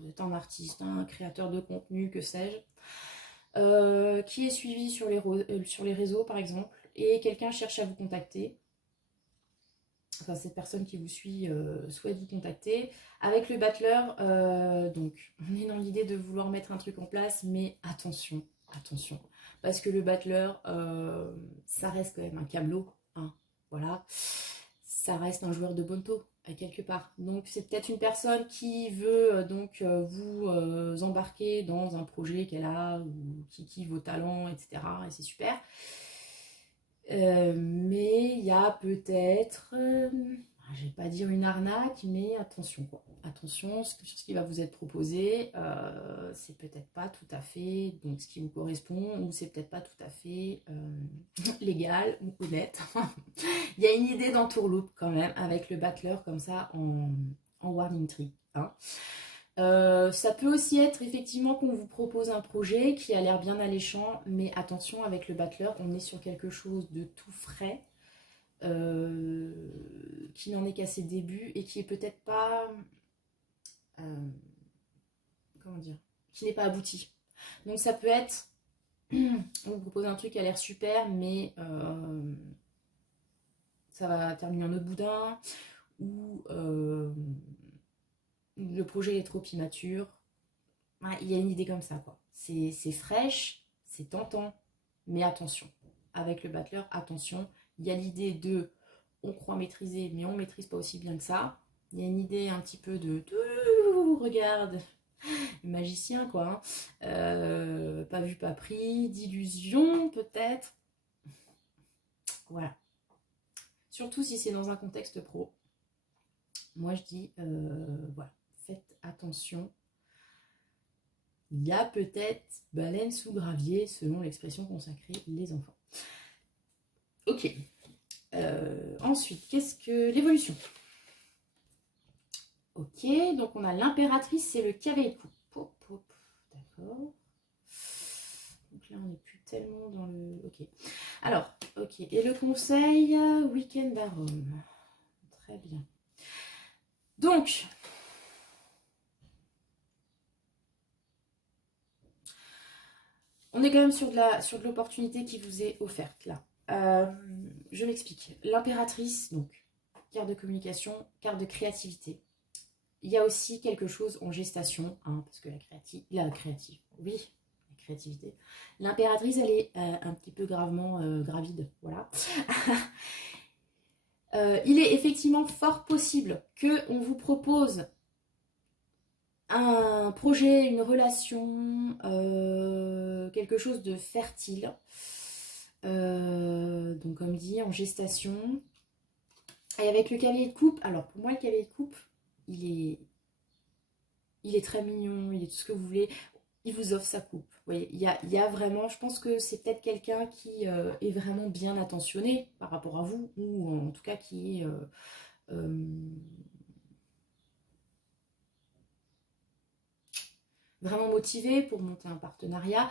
vous êtes un artiste, un créateur de contenu, que sais-je, qui est suivi sur les réseaux, par exemple, et quelqu'un cherche à vous contacter. Enfin, cette personne qui vous suit souhaite vous contacter. Avec le battleur, donc, on est dans l'idée de vouloir mettre un truc en place, mais attention, attention. Parce que le battleur, ça reste quand même un camelot, hein, voilà. Ça reste un joueur de bonto, à quelque part. Donc, c'est peut-être une personne qui veut vous embarquer dans un projet qu'elle a, ou qui kiffe vos talents, etc. Et c'est super. Mais il y a peut-être, je vais pas dire une arnaque, mais attention quoi. Attention sur ce qui va vous être proposé, c'est peut-être pas tout à fait donc ce qui vous correspond, ou c'est peut-être pas tout à fait légal ou honnête. Il y a une idée d'entourloupe quand même avec le battleur comme ça en warning tree. Hein. Ça peut aussi être effectivement qu'on vous propose un projet qui a l'air bien alléchant, mais attention, avec le battleur, on est sur quelque chose de tout frais, qui n'en est qu'à ses débuts et qui est peut-être pas comment dire, qui n'est pas abouti. Donc ça peut être, on vous propose un truc qui a l'air super, mais ça va terminer en autre boudin, ou le projet est trop immature. Ouais, il y a une idée comme ça, quoi. C'est fraîche, c'est tentant, mais attention. Avec le battleur, attention. Il y a l'idée de on croit maîtriser, mais on ne maîtrise pas aussi bien que ça. Il y a une idée un petit peu de regarde, le magicien, quoi. Pas vu, pas pris, d'illusion, peut-être. Voilà. Surtout si c'est dans un contexte pro. Moi, je dis, voilà, faites attention. Il y a peut-être baleine sous gravier, selon l'expression consacrée, les enfants. Ok. Ensuite, qu'est-ce que l'évolution? Ok, donc on a l'impératrice, c'est le cavalier de coupe. Pop, pop. D'accord. Donc là, on n'est plus tellement dans le... Ok. Alors, ok. Et le conseil, week-end à Rome. Très bien. Donc, on est quand même sur de l'opportunité qui vous est offerte là. Je m'explique. L'impératrice, donc, carte de communication, carte de créativité. Il y a aussi quelque chose en gestation, hein, parce que la créativité. L'impératrice, elle est un petit peu gravement gravide, voilà. Il est effectivement fort possible qu'on vous propose un projet, une relation, quelque chose de fertile. Donc comme dit, en gestation. Et avec le cavalier de coupe, alors pour moi le cavalier de coupe, il est très mignon, il est tout ce que vous voulez. Il vous offre sa coupe. Vous voyez, il y a vraiment, je pense que c'est peut-être quelqu'un qui est vraiment bien attentionné par rapport à vous, ou en tout cas qui est vraiment motivé pour monter un partenariat.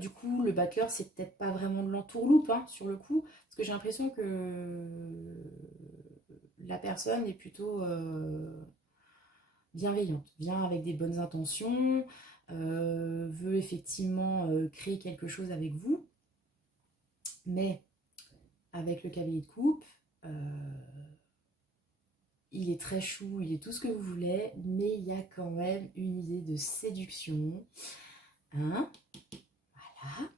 Du coup, le battleur, c'est peut-être pas vraiment de l'entourloupe, hein, sur le coup, parce que j'ai l'impression que la personne est plutôt bienveillante, vient avec des bonnes intentions, veut effectivement créer quelque chose avec vous, mais avec le cavalier de coupe, il est très chou, il est tout ce que vous voulez, mais il y a quand même une idée de séduction. Hein? Voilà.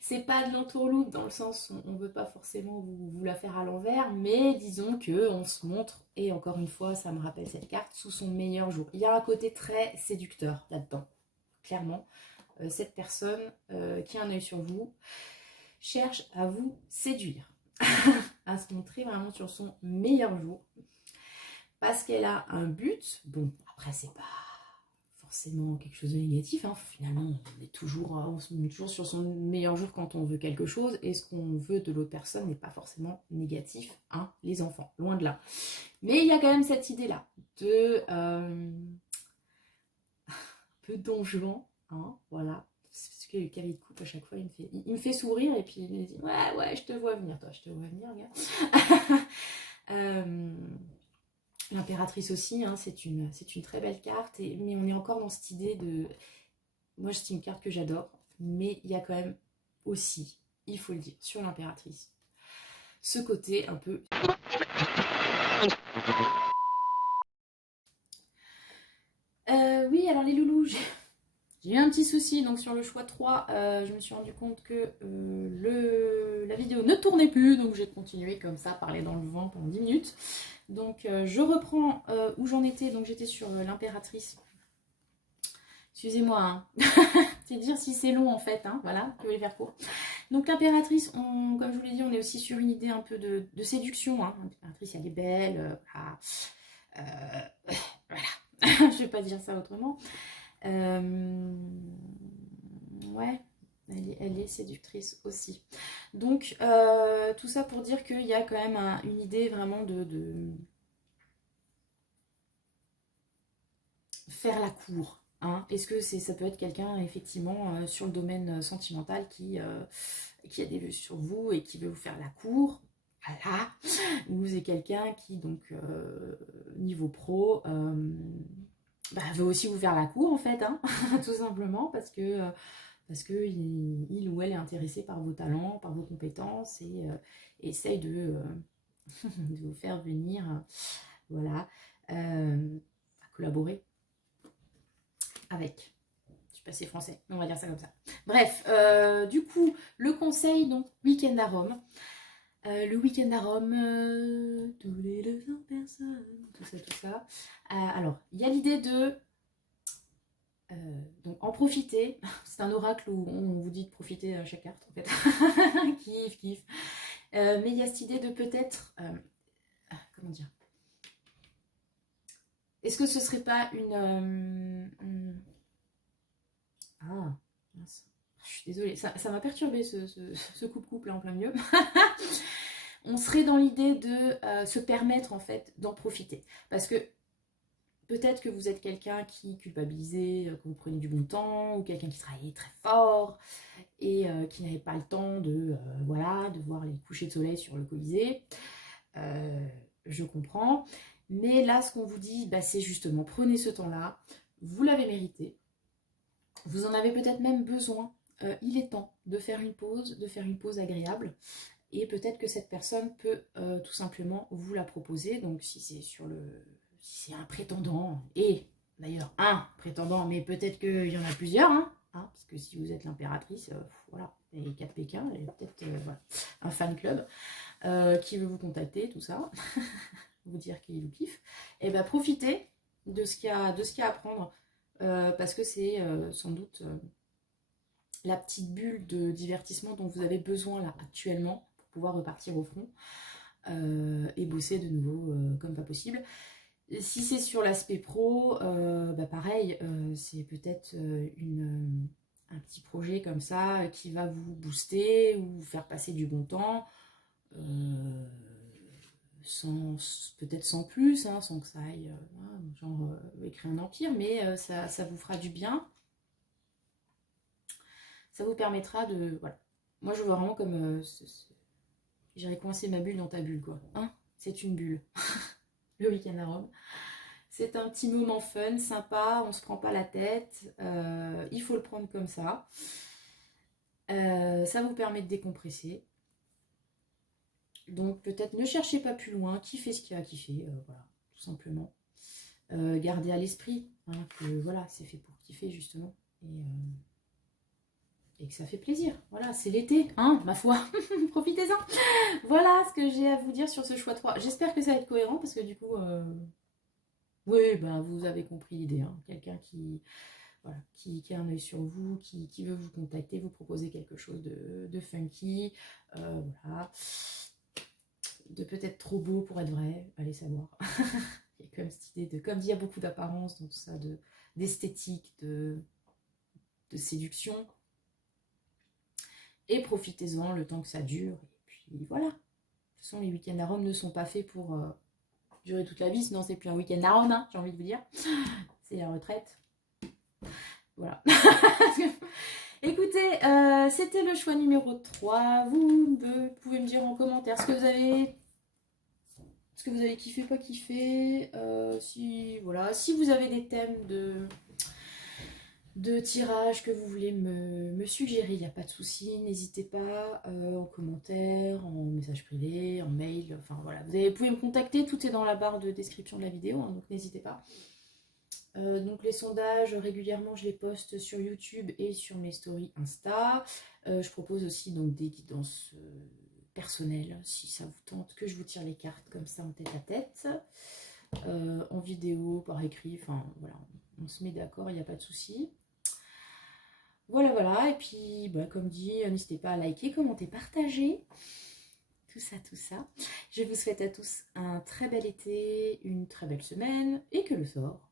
C'est pas de l'entourloupe dans le sens où on veut pas forcément vous la faire à l'envers, mais disons qu'on se montre, et encore une fois, ça me rappelle cette carte, sous son meilleur jour. Il y a un côté très séducteur là-dedans, clairement. Cette personne qui a un œil sur vous cherche à vous séduire, à se montrer vraiment sur son meilleur jour, parce qu'elle a un but. Bon, après, c'est pas forcément quelque chose de négatif, hein. Finalement on se met toujours sur son meilleur jour quand on veut quelque chose, et ce qu'on veut de l'autre personne n'est pas forcément négatif, hein, les enfants, loin de là. Mais il y a quand même cette idée là de un peu don Juan, hein, voilà, parce que le cavalier de coupe à chaque fois il me fait sourire, et puis il me dit ouais je te vois venir, toi je te vois venir, gars. L'impératrice aussi, hein, c'est une très belle carte, mais on est encore dans cette idée de... Moi, c'est une carte que j'adore, mais il y a quand même aussi, il faut le dire, sur l'impératrice, ce côté un peu... Oui, alors les loulous, j'ai eu un petit souci, donc sur le choix 3, je me suis rendu compte que la vidéo ne tournait plus, donc j'ai continué comme ça, parler dans le vent pendant 10 minutes. Donc je reprends où j'en étais, donc j'étais sur l'impératrice. Excusez-moi, hein. C'est dire si c'est long en fait, hein. Voilà, je vais faire court. Donc l'impératrice, comme je vous l'ai dit, on est aussi sur une idée un peu de séduction, hein. L'impératrice, elle est belle, voilà. Je vais pas dire ça autrement. Ouais, elle est séductrice aussi. Donc, tout ça pour dire qu'il y a quand même une idée vraiment de faire la cour. Hein. Est-ce que ça peut être quelqu'un, effectivement, sur le domaine sentimental qui a des vues sur vous et qui veut vous faire la cour? voilà, ou c'est quelqu'un qui, donc, niveau pro, veut aussi vous faire la cour, en fait, hein, tout simplement, parce que il ou elle est intéressé par vos talents, par vos compétences, et essaye de vous faire venir, voilà, collaborer avec. Je suis passée français, on va dire ça comme ça. Bref, du coup, le conseil, donc, week-end à Rome. Le week-end à Rome, tous les 200 personnes, tout ça, tout ça. Alors, il y a l'idée de donc en profiter. C'est un oracle où on vous dit de profiter à chaque carte, en fait. Kiff, kiff. Mais il y a cette idée de peut-être... comment dire? Est-ce que ce serait pas Ah, mince. Je suis désolée, ça m'a perturbé ce coupe-coupe là en plein milieu. On serait dans l'idée de se permettre en fait d'en profiter. Parce que peut-être que vous êtes quelqu'un qui culpabilisait, que vous prenez du bon temps, ou quelqu'un qui travaillait très fort et qui n'avait pas le temps de, voilà, de voir les couchers de soleil sur le Colisée. Je comprends. Mais là, ce qu'on vous dit, c'est justement, prenez ce temps-là, vous l'avez mérité, vous en avez peut-être même besoin. Il est temps de faire une pause agréable. Et peut-être que cette personne peut tout simplement vous la proposer. Donc si c'est si c'est un prétendant, et d'ailleurs un prétendant, mais peut-être qu'il y en a plusieurs, hein, parce que si vous êtes l'impératrice, voilà, les 4 Pékin, il y a peut-être voilà, un fan club qui veut vous contacter, tout ça, vous dire qu'il vous kiffe. Et bien profitez de ce qu'il y a à prendre, parce que c'est sans doute la petite bulle de divertissement dont vous avez besoin là actuellement, pouvoir repartir au front et bosser de nouveau comme pas possible. Si c'est sur l'aspect pro, pareil, c'est peut-être un petit projet comme ça qui va vous booster ou vous faire passer du bon temps, peut-être sans plus, hein, sans que ça aille genre écrire un empire, mais ça vous fera du bien. Ça vous permettra de... Voilà. Moi, je vois vraiment comme... J'irais coincer ma bulle dans ta bulle, quoi. Hein, c'est une bulle. Le week-end à Rome. C'est un petit moment fun, sympa, on se prend pas la tête. Il faut le prendre comme ça. Ça vous permet de décompresser. Donc peut-être ne cherchez pas plus loin, kiffez ce qu'il y a à kiffer, voilà, tout simplement. Gardez à l'esprit que voilà, c'est fait pour kiffer justement. Et que ça fait plaisir. Voilà, c'est l'été, hein, ma foi. Profitez-en. Voilà ce que j'ai à vous dire sur ce choix 3. J'espère que ça va être cohérent parce que du coup, oui, vous avez compris l'idée. Hein. Quelqu'un voilà, qui a un œil sur vous, qui veut vous contacter, vous proposer quelque chose de funky, voilà, de peut-être trop beau pour être vrai, allez savoir. Il y a comme cette idée de, comme il y a beaucoup d'apparence dans tout ça, d'esthétique, de séduction. Et profitez-en le temps que ça dure. Et puis voilà. De toute façon, les week-ends à Rome ne sont pas faits pour durer toute la vie. Sinon, c'est plus un week-end à Rome, hein, j'ai envie de vous dire. C'est la retraite. Voilà. Écoutez, c'était le choix numéro 3. Vous pouvez me dire en commentaire ce que vous avez kiffé, pas kiffé. Si vous avez des thèmes de tirage que vous voulez me suggérer, il n'y a pas de souci, n'hésitez pas en commentaire, en message privé, en mail, enfin voilà, vous pouvez me contacter, tout est dans la barre de description de la vidéo, hein, donc n'hésitez pas. Donc les sondages, régulièrement je les poste sur YouTube et sur mes stories Insta. Je propose aussi donc des guidances personnelles, si ça vous tente, que je vous tire les cartes comme ça en tête à tête, en vidéo, par écrit, enfin voilà, on se met d'accord, il n'y a pas de souci. Voilà, et puis comme dit, n'hésitez pas à liker, commenter, partager, tout ça. Je vous souhaite à tous un très bel été, une très belle semaine, et que le sort